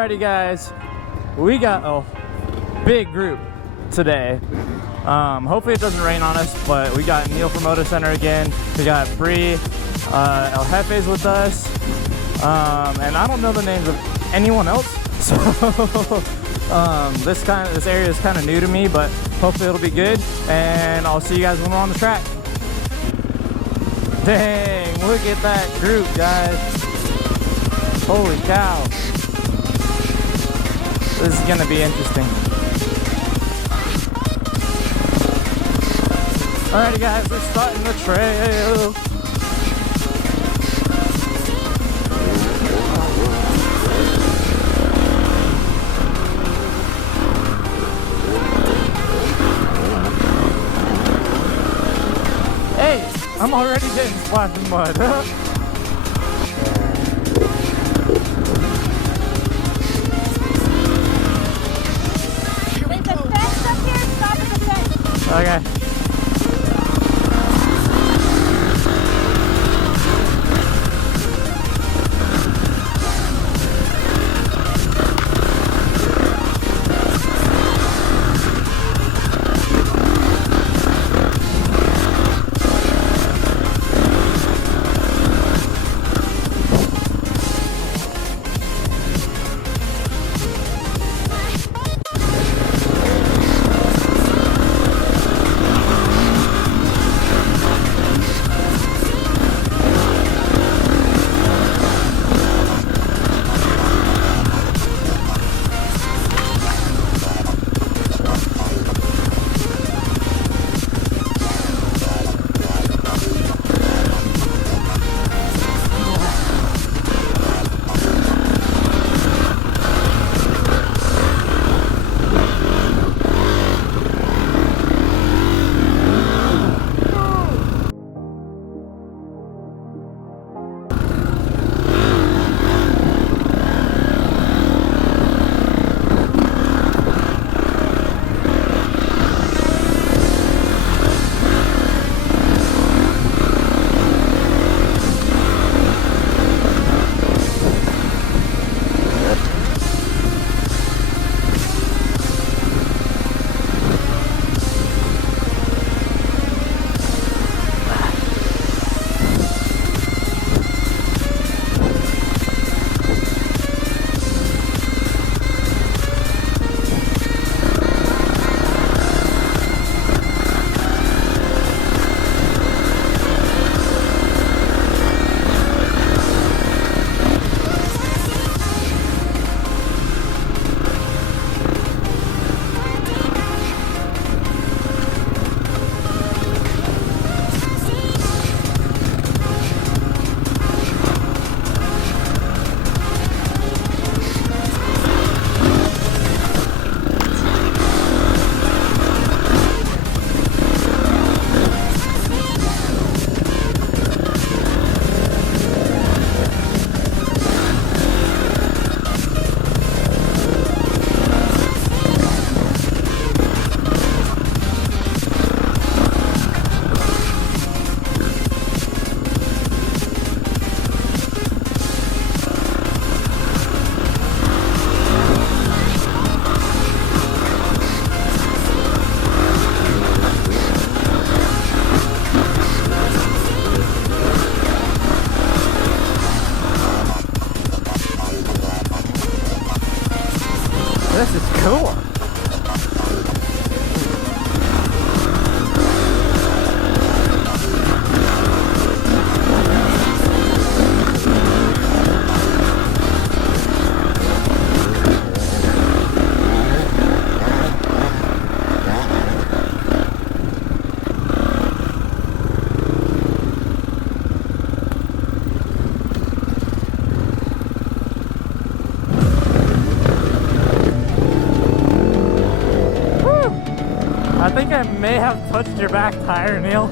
Alrighty guys, we got a big group today. Hopefully it doesn't rain on us, but we got Neil from Moto Center again. We got Bree, El Jefe's with us, and I don't know the names of anyone else. So this area is kind of new to me, but hopefully it'll be good. And I'll see you guys when we're on the track. Dang, look at that group, guys. Holy cow. This is gonna be interesting. Alrighty guys, we're starting the trail. Hey, I'm already getting splashed in mud. Okay. This is cool. I think I may have touched your back tire, Neil.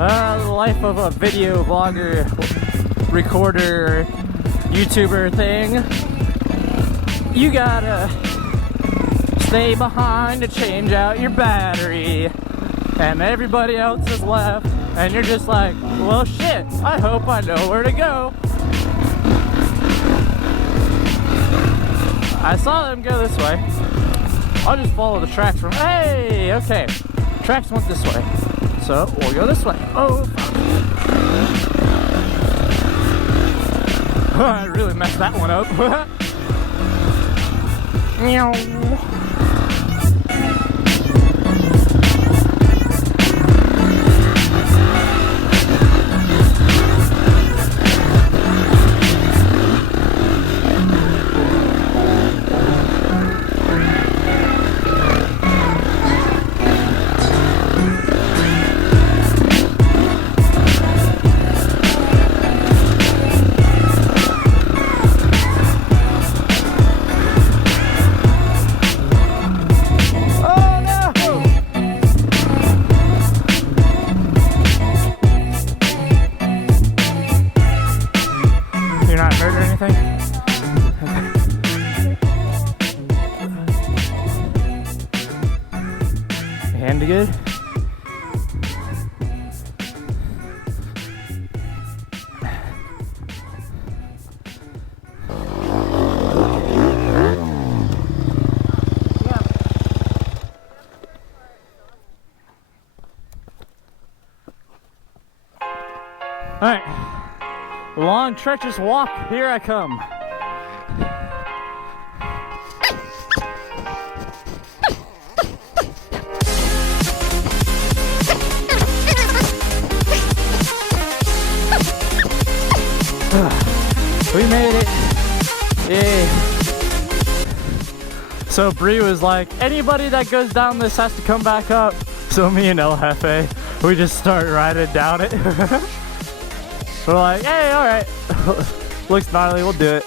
The life of a video vlogger, recorder, YouTuber thing. You gotta stay behind to change out your battery, and everybody else is left, and you're just like, well shit, I hope I know where to go. I saw them go this way. I'll just follow the tracks from, hey, okay, tracks went this way, so we'll go this way. Oh, fuck. I really messed that one up. Meow. Hurt or anything? Hand good? All right. Long, treacherous walk, here I come. We made it. Yay. So Bree was like, anybody that goes down this has to come back up. So me and El Jefe, we just start riding down it. We're like, hey, all right, looks gnarly, we'll do it.